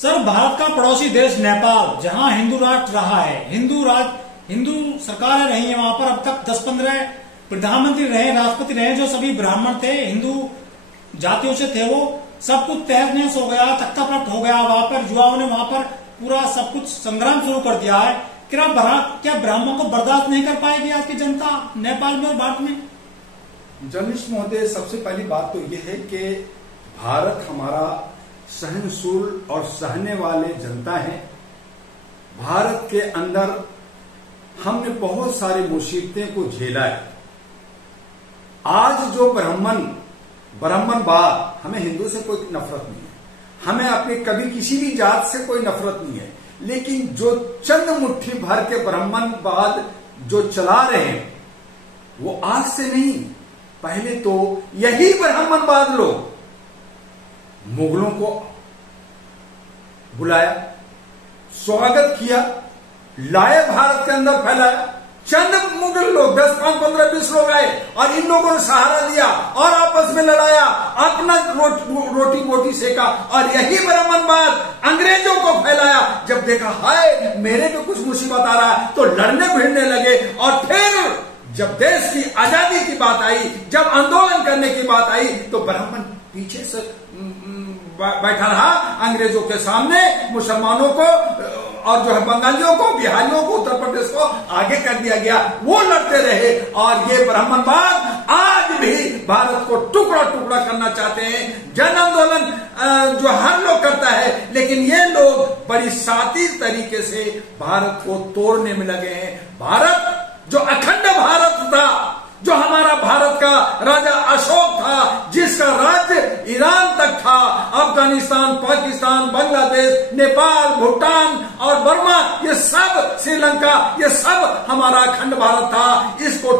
Sir, Bharat का पड़ोसी देश नेपाल, जहां हिंदू राष्ट्र रहा है, हिंदू सरकारें रही है वहां पर, अब तक 10-15 प्रधानमंत्री रहे, राष्ट्रपति रहे, जो सभी ब्राह्मण थे, हिंदू जातियों से थे, वो सब कुछ तहस नहस हो गया, तख्तापलट हो गया। वहां पर युवाओं ने वहां पर पूरा सब कुछ संग्राम शुरू कर दिया है। क्या ब्राह्मणों को बर्दाश्त नहीं कर पाएगी आज की जनता नेपाल में और भारत में? जर्नलिस्ट महोदय, सबसे पहली बात तो यह है कि भारत हमारा सहनशील और सहने वाले जनता है। भारत के अंदर हमने बहुत सारी मुसीबतें को झेला है। आज जो ब्राह्मणवाद, हमें हिंदू से कोई नफरत नहीं है, हमें अपने कभी किसी भी जात से कोई नफरत नहीं है, लेकिन जो चंद मुट्ठी भर के ब्राह्मणवाद जो चला रहे हैं वो आज से नहीं, पहले तो यही ब्राह्मणवाद लोग मुगलों को बुलाया, स्वागत किया, लाए, भारत के अंदर फैलाया। चंद मुगल लोग 10, 5, 15, 20 लोग आए और इन लोगों ने सहारा दिया और आपस में लड़ाया, अपना रोटी बोटी सेका, और यही ब्राह्मणवाद अंग्रेजों को फैलाया। जब देखा हाय मेरे पे कुछ मुसीबत आ रहा है तो लड़ने भिड़ने लगे। और फिर जब देश की आजादी की बात आई, जब आंदोलन करने की बात आई, तो ब्राह्मण पीछे से बैठा रहा, अंग्रेजों के सामने मुसलमानों को और जो है बंगालियों को, बिहारियों को, उत्तर प्रदेश को आगे कर दिया गया, वो लड़ते रहे। और ये ब्राह्मणवाद आज भी भारत को टुकड़ा टुकड़ा करना चाहते हैं। जन आंदोलन जो हर लोग करता है, लेकिन ये लोग बड़ी शातिर तरीके से भारत को तोड़ने में लगे हैं। भारत जो अखंड भारत था, जो हमारा भारत का राजा अशोक था, जिसका राज्य ईरान तक था, अफगानिस्तान, पाकिस्तान, बांग्लादेश, नेपाल, भूटान और बर्मा, ये सब, श्रीलंका, ये सब हमारा अखंड भारत था। इसको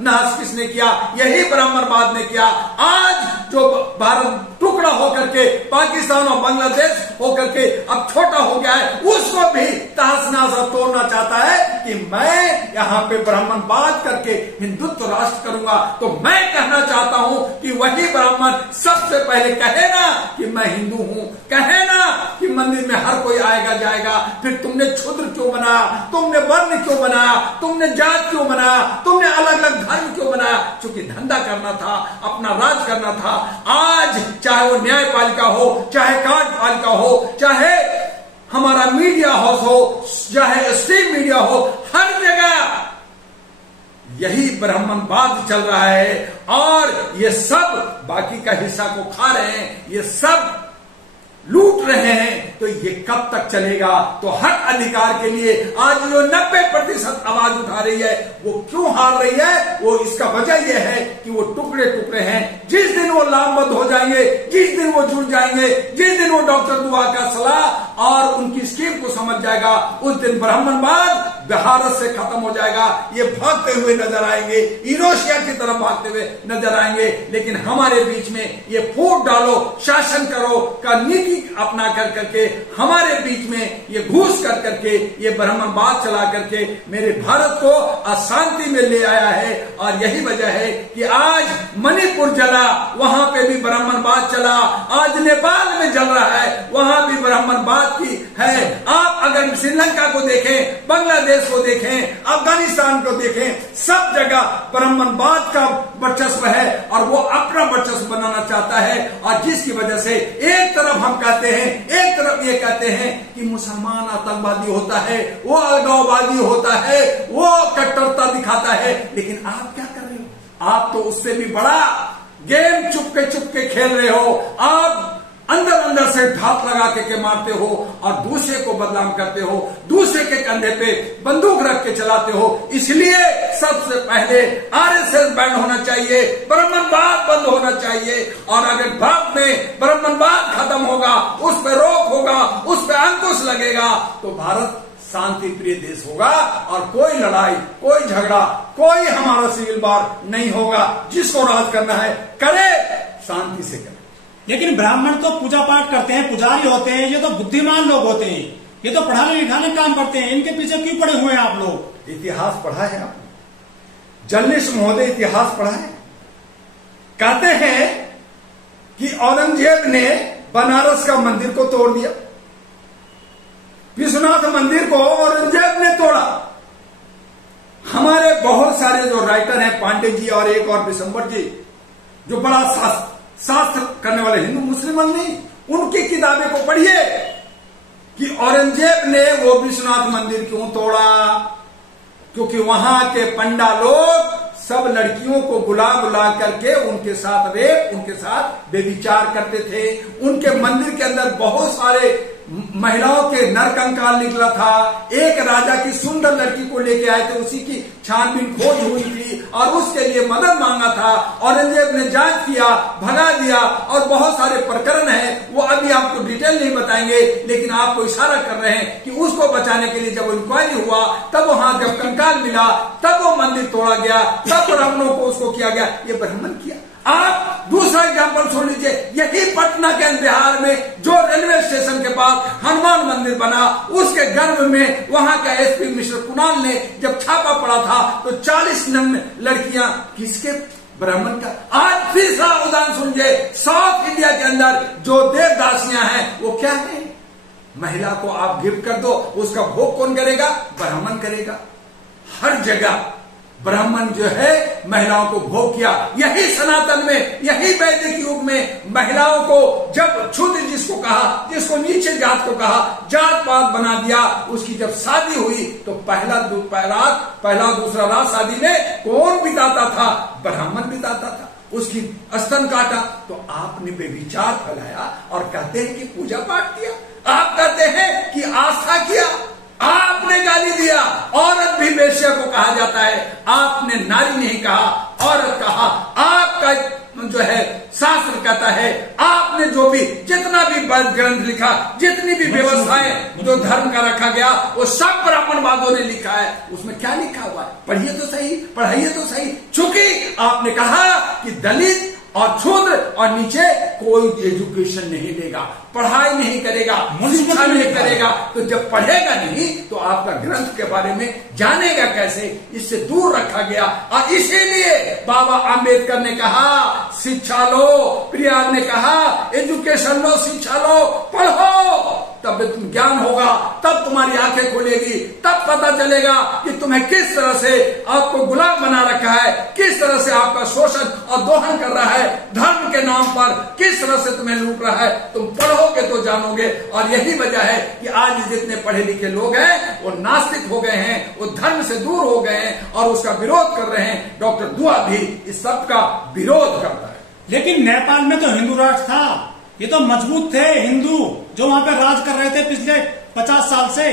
नाश किसने किया? यही ब्राह्मणवाद ने किया। आज जो भारत टुकड़ा होकर के पाकिस्तान और बांग्लादेश होकर के अब छोटा हो गया है, उसको भी तहस नहस तोड़ना चाहता है कि मैं यहाँ पे ब्राह्मणवाद करके हिंदुत्व राष्ट्र करूंगा। तो मैं कहना चाहता हूं कि वही ब्राह्मण सबसे पहले कहे ना कि मैं हिंदू हूं, कहे ना कि मंदिर में हर कोई आएगा जाएगा। फिर तुमने क्षुद्र क्यों बनाया, तुमने वर्ण क्यों बनाया, तुमने जात क्यों बनाया, तुमने अलग अलग धर्म क्यों बनाया? क्योंकि धंधा करना था, अपना राज करना था। आज चाहे वो न्यायपालिका हो, चाहे कार्यपालिका हो, चाहे हमारा मीडिया हाउस हो, चाहे स्ट्रीम मीडिया हो, हर जगह यही ब्राह्मणवाद चल रहा है। और ये सब बाकी का हिस्सा को खा रहे हैं, ये सब लूट रहे हैं। तो ये कब तक चलेगा? तो हक अधिकार के लिए आज जो 90% आवाज उठा रही है, वो क्यों हार रही है? वो इसका वजह यह है कि वो टुकड़े टुकड़े हैं। जिस दिन वो लामबंद हो जाएंगे, जिस दिन वो जुड़ जाएंगे, जिस दिन वो डॉक्टर दुआ का सलाह और उनकी स्कीम को समझ जाएगा, उस दिन ब्राह्मणवाद भारत से खत्म हो जाएगा। ये भागते हुए नजर आएंगे, यूरोशिया की तरफ भागते हुए नजर आएंगे। लेकिन हमारे बीच में ये फूट डालो, शासन करो का नीति अपना कर करके हमारे बीच में ये घूस कर करके, ये ब्राह्मणवाद चला करके मेरे भारत को अशांति में ले आया है। और यही वजह है कि आज मणिपुर जला, वहां पे भी ब्राह्मणवाद चला। आज नेपाल में जल रहा है, वहां भी ब्राह्मणवाद की है। आप अगर श्रीलंका को देखें, बांग्लादेश को देखें, अफगानिस्तान को देखें, सब जगह ब्राह्मणवाद का वर्चस्व है और वो अपना वर्चस्व बनाना चाहता है। और जिसकी वजह से एक तरफ हम कहते हैं, एक तरफ ये कहते हैं कि मुसलमान आतंकवादी होता है, वो अलगाववादी होता है, वो कट्टरता दिखाता है। लेकिन आप क्या कर रहे हो? आप तो उससे भी बड़ा गेम चुपके खेल रहे हो। आप अंदर अंदर से ढात लगा के मारते हो और दूसरे को बदनाम करते हो, दूसरे के कंधे पे बंदूक रख के चलाते हो। इसलिए सबसे पहले आरएसएस बैन होना चाहिए, ब्राह्मणवाद बंद होना चाहिए। और अगर भारत में ब्राह्मणवाद खत्म होगा, उस पर रोक होगा, उस पर अंकुश लगेगा, तो भारत शांति प्रिय देश होगा और कोई लड़ाई, कोई झगड़ा, कोई हमारा सिविल वार नहीं होगा। जिसको राज करना है करे, शांति से करे। लेकिन ब्राह्मण तो पूजा पाठ करते हैं, पुजारी होते हैं, ये तो बुद्धिमान लोग होते हैं, ये तो पढ़ाने लिखाने काम करते हैं। इनके पीछे क्यों पड़े हुए हैं आप लोग? इतिहास पढ़ा है आपने? जर्नलिस्ट महोदय इतिहास पढ़ा है? कहते हैं कि औरंगजेब ने बनारस का मंदिर को तोड़ दिया, विश्वनाथ मंदिर को औरंगजेब ने तोड़ा। हमारे बहुत सारे जो राइटर हैं, पांडे जी और एक और बिशंबर जी, जो बड़ा शास्त्र करने वाले हिंदू मुसलमान नहीं, उनकी किताबें को पढ़िए कि औरंगजेब ने वो विश्वनाथ मंदिर क्यों तोड़ा। क्योंकि वहां के पंडा लोग सब लड़कियों को बुला बुला करके उनके साथ रेप, उनके साथ बेविचार करते थे। उनके मंदिर के अंदर बहुत सारे महिलाओं के नरकंकाल निकला था। एक राजा की सुंदर लड़की को लेके आए थे, उसी की छानबीन खोज हुई थी और उसके लिए मदद मांगा था। औरंगजेब ने जांच किया, भगा दिया और बहुत सारे प्रकरण हैं, वो अभी आपको डिटेल नहीं बताएंगे, लेकिन आपको इशारा कर रहे हैं कि उसको बचाने के लिए जब इंक्वायरी हुआ, तब वहां जब कंकाल मिला, तब वो मंदिर तोड़ा गया, तब ब्राह्मणों को उसको किया गया। ये ब्राह्मण किया। आप दूसरा एग्जाम्पल सुन लीजिए, यही पटना के बिहार में जो रेलवे स्टेशन के पास हनुमान मंदिर बना, उसके गर्भ में वहां का एसपी मिस्टर कुणाल ने जब छापा पड़ा था तो 40 नग्न लड़कियां किसके? ब्राह्मण का। आज तीसरा उदाहरण सुनिए, साउथ इंडिया के अंदर जो देवदासियां हैं वो क्या है? महिला को आप गिफ्ट कर दो, उसका भोग कौन करेगा? ब्राह्मण करेगा। हर जगह ब्राह्मण जो है महिलाओं को भोग किया। यही सनातन में, यही वैदिक युग में महिलाओं को जब क्षुद्र जिसको कहा, जिसको नीचे जात को कहा, जात पात बना दिया, उसकी जब शादी हुई तो पहला दूसरा रात शादी में कौन बिताता था? ब्राह्मण बिताता था। उसकी स्तन काटा तो आपने बेविचार फैलाया और कहते हैं कि पूजा पाठ किया। आप कहते हैं कि आस्था किया। आपने गाली दिया। औरत भी वेश्या को कहा जाता है, आपने नारी नहीं कहा, औरत कहा। आपका जो है शास्त्र कहता है, आपने जो भी जितना भी ग्रंथ लिखा, जितनी भी व्यवस्थाएं जो धर्म का रखा गया, वो सब ब्राह्मणवादों ने लिखा है। उसमें क्या लिखा हुआ है? पढ़िए तो सही, पढ़ाइए तो सही। चूंकि आपने कहा कि दलित और क्षुद्र और नीचे कोई एजुकेशन नहीं लेगा, पढ़ाई नहीं करेगा, शिक्षा नहीं करेगा, तो जब पढ़ेगा नहीं तो आपका ग्रंथ के बारे में जानेगा कैसे? इससे दूर रखा गया। और इसीलिए बाबा आम्बेडकर ने कहा शिक्षा लो, प्रयाग ने कहा एजुकेशन लो, शिक्षा लो, पढ़ो, तब तुम ज्ञान होगा, तब तुम्हारी आंखें खुलेगी, तब पता चलेगा कि तुम्हें किस तरह से आपको गुलाम बना रखा है, किस तरह से आपका शोषण और दोहन कर रहा है, धर्म के नाम पर किस तरह से तुम्हें लूट रहा है। तुम पढ़ोगे तो जानोगे। और यही वजह है कि आज जितने पढ़े लिखे लोग हैं वो नास्तिक हो गए हैं, वो धर्म से दूर हो गए हैं और उसका विरोध कर रहे हैं। डॉक्टर दुआ भी इस सब का विरोध करता है। लेकिन नेपाल में तो हिंदू राष्ट्र था, ये तो मजबूत थे हिंदू जो वहां पर राज कर रहे थे पिछले 50 साल से।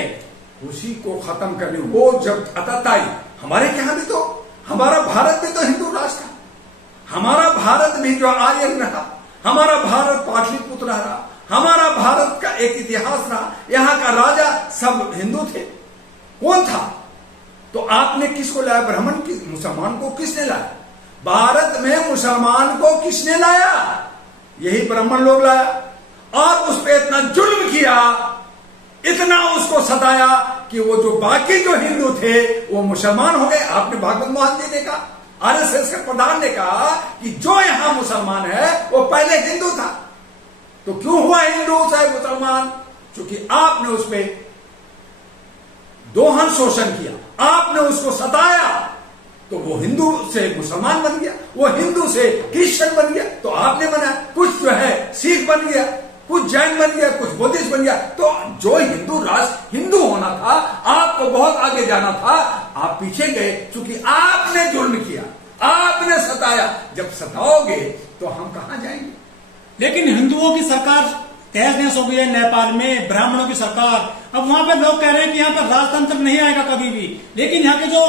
उसी को खत्म करने वो जब अतताई हमारे यहाँ भी तो, हमारा भारत भी तो हिंदू राष्ट्र था। हमारा भारत भी जो आर्यन रहा, हमारा भारत पाटलिपुत्र रहा, हमारा भारत का एक इतिहास रहा। यहाँ का राजा सब हिंदू थे। कौन था? तो आपने किसको लाया? ब्राह्मण की, मुसलमान को किसने लाया? भारत में मुसलमान को किसने लाया? यही ब्राह्मण लोग लाया और उस पर इतना जुल्म किया, इतना उसको सताया कि वो जो बाकी जो हिंदू थे वो मुसलमान हो गए। आपने भागवत मोहन जी ने कहा, आरएसएस के प्रधान ने कहा कि जो यहां मुसलमान है वो पहले हिंदू था। तो क्यों हुआ हिंदू चाहे मुसलमान? क्योंकि आपने उसमें दोहन शोषण किया, आपने उसको सताया, तो वो हिंदू से मुसलमान बन गया, वो हिंदू से क्रिश्चियन बन गया। तो आपने बनाया, कुछ जो है सिख बन गया, कुछ जैन बन गया, कुछ बुद्धिस्ट बन गया। तो जो हिंदू राष्ट्र हिंदू होना था, आपको बहुत आगे जाना था, आप पीछे गए क्योंकि आपने जुल्म किया, आपने सताया। जब सताओगे तो हम कहां जाएंगे? लेकिन हिंदुओं की सरकार तहस नहस हो गई है नेपाल में, ब्राह्मणों की सरकार। अब वहां पर लोग कह रहे हैं कि यहाँ पर राजतंत्र नहीं आएगा कभी भी, लेकिन यहाँ के जो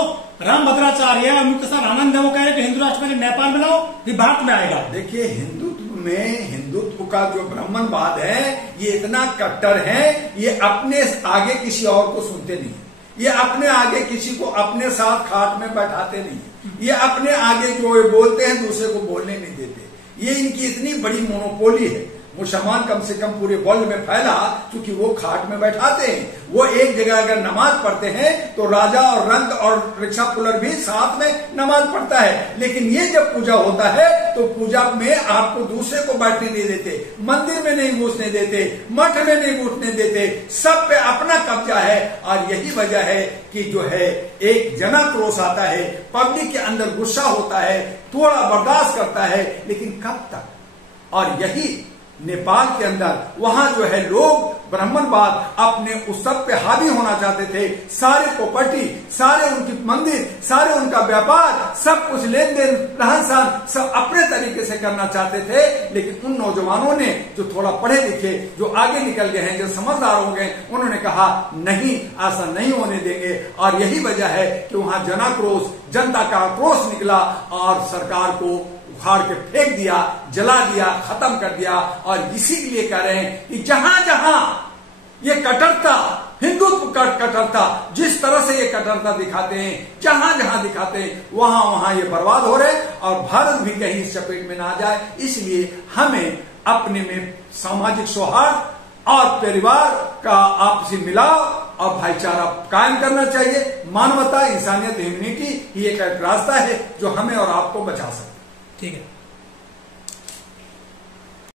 रामभद्राचार्य है, मुक्तेश्वर आनंद है, वो कह रहे हैं कि हिंदू राष्ट्र पहले नेपाल में लाओ फिर भारत में आएगा। देखिए, हिंदुत्व में हिंदुत्व का जो ब्राह्मणवाद है ये इतना कट्टर है, ये अपने आगे किसी और को सुनते नहीं, ये अपने आगे किसी को अपने साथ खाट में बैठाते नहीं, ये अपने आगे जो बोलते हैं दूसरे को बोलने नहीं देते। ये इनकी इतनी बड़ी मोनोपोली है। मुसलमान कम से कम पूरे वर्ल्ड में फैला, क्योंकि वो खाट में बैठाते हैं। वो एक जगह अगर नमाज पढ़ते हैं तो राजा और रंग और रिक्शा पुलर भी साथ में नमाज पढ़ता है। लेकिन ये जब पूजा होता है तो पूजा में आपको दूसरे को बैठने नहीं देते, मंदिर में नहीं घुसने देते, मठ में नहीं घुसने देते, सब पे अपना कब्जा है। और यही वजह है कि जो है एक जनाक्रोश आता है, पब्लिक के अंदर गुस्सा होता है, थोड़ा बर्दाश्त करता है, लेकिन कब तक। और यही नेपाल के अंदर वहां जो है लोग ब्राह्मणवाद अपने उस सब पे हावी होना चाहते थे। सारे प्रॉपर्टी, सारे उनकी मंदिर, सारे उनका व्यापार, सब कुछ लेन देन, रहन सहन सब अपने तरीके से करना चाहते थे। लेकिन उन नौजवानों ने जो थोड़ा पढ़े लिखे, जो आगे निकल गए हैं, जो समझदार हो गए, उन्होंने कहा नहीं, ऐसा नहीं होने देंगे। और यही वजह है कि वहां जनाक्रोश, जनता का आक्रोश निकला और सरकार को उखाड़ के फेंक दिया, जला दिया, खत्म कर दिया। और इसीलिए कह रहे हैं कि जहां जहां ये कट्टरता, हिंदुत्व कट्टरता, जिस तरह से ये कट्टरता दिखाते हैं, जहां जहां दिखाते हैं, वहां वहां ये बर्बाद हो रहे हैं और भारत भी कहीं इस चपेट में ना आ जाए। इसलिए हमें अपने में सामाजिक सौहार्द और परिवार का आपसी मिलाव और भाईचारा कायम करना चाहिए। मानवता, इंसानियत, ह्यूमैनिटी ही एक रास्ता है जो हमें और आपको बचा सकता है। ठीक है।